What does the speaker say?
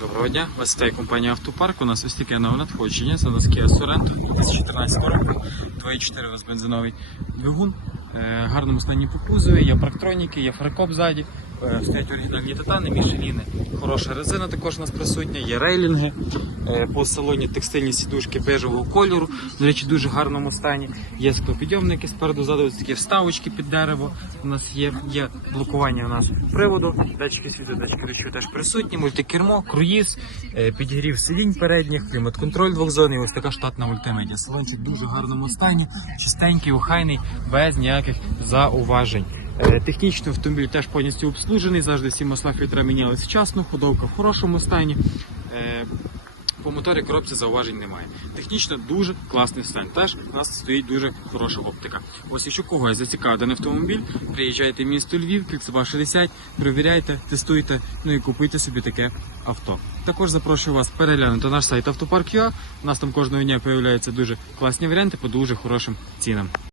Доброго дня, вас вітає компанія Автопарк. У нас ось таке нове надходження. Це у нас Kia Sorento 2014 року. 2.4 у нас бензиновий двигун. Е, гарному стані покузові, є парктроніки, є фаркоп ззаді, е, стоять оригінальні титани, мішеліни. Хороша резина також у нас присутня, є рейлінги. Е, по салоні текстильні сідушки бежевого кольору. До речі, дуже гарному стані. Є склопідйомники спереду, ззаду ось такі вставочки під дерево. У нас є, є блокування у нас приводу, датчики світу, датчики речу теж присутні, мультикермо, круїз, е, підігрів сидінь передніх, клімат-контроль двох зон і ось така штатна мультимедіа. Салончик в дуже гарному стані, чистенький, охайний, без ніяких зауважень. Е, Технічно автомобіль теж повністю обслужений, завжди всі масла фільтра мінялись вчасно, ходовка в хорошому стані. По моторі коробці зауважень немає. Технічно дуже класний стан. Теж у нас стоїть дуже хороша оптика. Ось якщо когось зацікавив даний автомобіль, приїжджайте в місто Львів, Кільцева 60, перевіряйте, тестуйте, ну і купуйте собі таке авто. Також запрошую вас переглянути наш сайт Автопарк.ua. У нас там кожного дня появляються дуже класні варіанти по дуже хорошим цінам.